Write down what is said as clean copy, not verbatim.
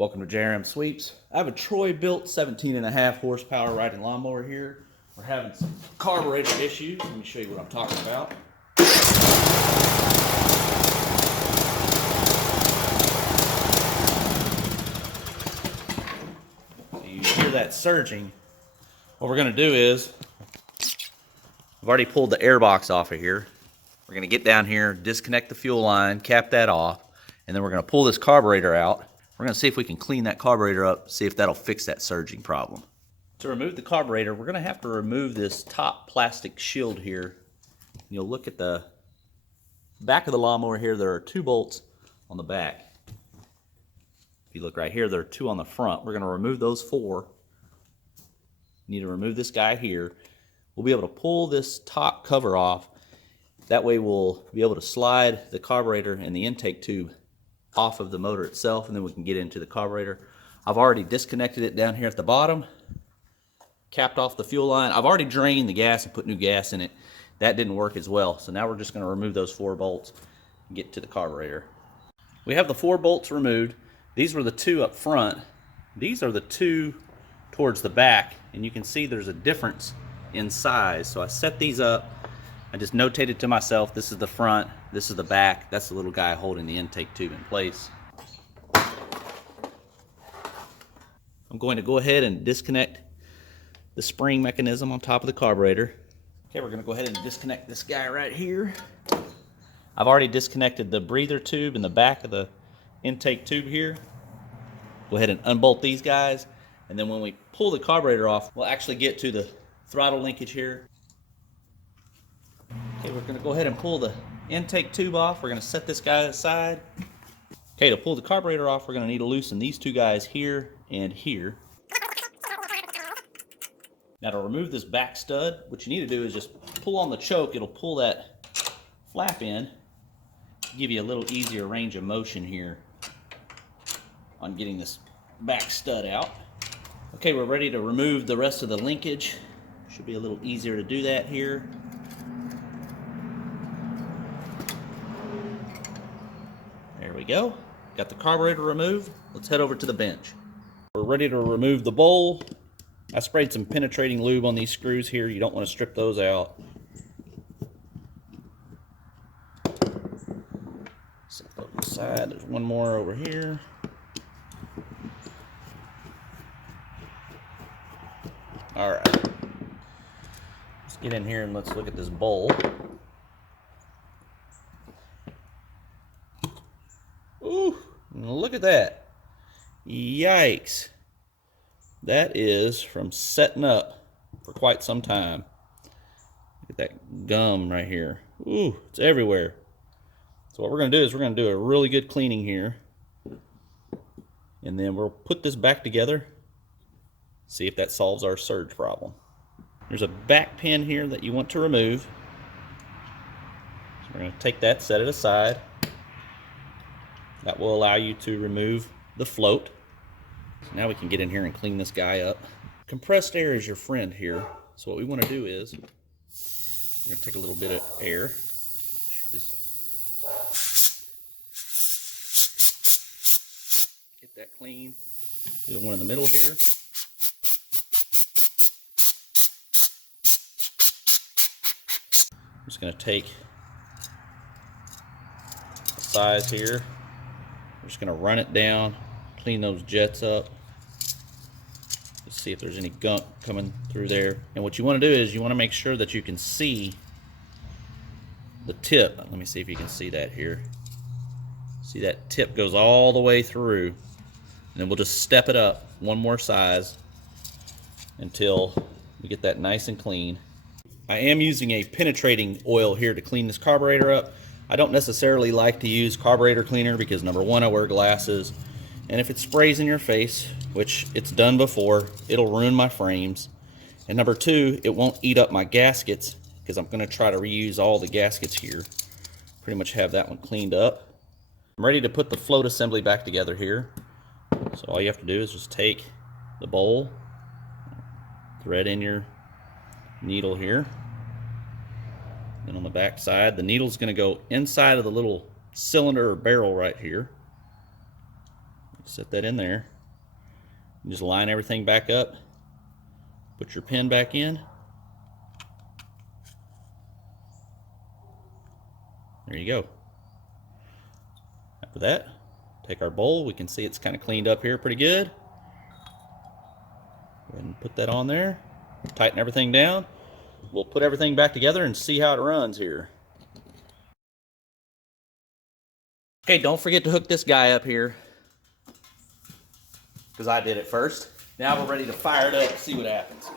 Welcome to JRM Sweeps. I have a Troy-built 17.5 horsepower riding lawnmower here. We're having some carburetor issues. Let me show you what I'm talking about. So you hear that surging. What we're going to do is, I've already pulled the air box off of here. We're going to get down here, disconnect the fuel line, cap that off, and then we're going to pull this carburetor out. We're going to see if we can clean that carburetor up, see if that'll fix that surging problem. To remove the carburetor, we're going to have to remove this top plastic shield here. You'll look at the back of the lawnmower here, there are 2 bolts on the back. If you look right here, there are 2 on the front. We're going to remove those 4. You need to remove this guy here. We'll be able to pull this top cover off. That way we'll be able to slide the carburetor and the intake tube off of the motor itself, and then we can get into the carburetor. I've already disconnected it down here at the bottom, capped off the fuel line. I've already drained the gas and put new gas in it. That didn't work as well, so now we're just going to remove those 4 bolts and get to the carburetor. We have the 4 bolts removed. These were the 2 up front. These are the 2 towards the back, and you can see there's a difference in size. So I set these up. I just notated to myself, this is the front, this is the back, that's the little guy holding the intake tube in place. I'm going to go ahead and disconnect the spring mechanism on top of the carburetor. Okay, we're going to go ahead and disconnect this guy right here. I've already disconnected the breather tube in the back of the intake tube here. Go ahead and unbolt these guys, and then when we pull the carburetor off, we'll actually get to the throttle linkage here. Okay, we're going to go ahead and pull the intake tube off. We're going to set this guy aside. Okay, to pull the carburetor off, we're going to need to loosen these 2 guys here and here. Now to remove this back stud, what you need to do is just pull on the choke. It'll pull that flap in, give you a little easier range of motion here on getting this back stud out. Okay, we're ready to remove the rest of the linkage. Should be a little easier to do that here. There we go. Got the carburetor removed. Let's head over to the bench. We're ready to remove the bowl. I sprayed some penetrating lube on these screws here. You don't want to strip those out. Set those aside. There's one more over here. All right. Let's get in here and let's look at this bowl. Ooh, look at that. Yikes. That is from setting up for quite some time. Look at that gum right here. Ooh, it's everywhere. So what we're going to do is we're going to do a really good cleaning here. And then we'll put this back together. See if that solves our surge problem. There's a back pin here that you want to remove. So we're going to take that, set it aside. That will allow you to remove the float. So now we can get in here and clean this guy up. Compressed air is your friend here. So what we want to do is, we're going to take a little bit of air. Just get that clean. Do the one in the middle here. I'm just going to take the size here. We're just going to run it down, clean those jets up. Let's see if there's any gunk coming through there. And what you want to do is you want to make sure that you can see the tip. Let me see if you can see that here. See that tip goes all the way through. And then we'll just step it up one more size until we get that nice and clean. I am using a penetrating oil here to clean this carburetor up. I don't necessarily like to use carburetor cleaner because number 1, I wear glasses, and if it sprays in your face, which it's done before, it'll ruin my frames. And number 2, it won't eat up my gaskets because I'm going to try to reuse all the gaskets here. Pretty much have that one cleaned up. I'm ready to put the float assembly back together here. So all you have to do is just take the bowl, thread in your needle here. And on the back side, the needle's going to go inside of the little cylinder or barrel right here. Set that in there. And just line everything back up. Put your pin back in. There you go. After that, take our bowl. We can see it's kind of cleaned up here pretty good. Go ahead and put that on there. Tighten everything down. We'll put everything back together and see how it runs here. Okay, don't forget to hook this guy up here, because I did it first. Now we're ready to fire it up and see what happens.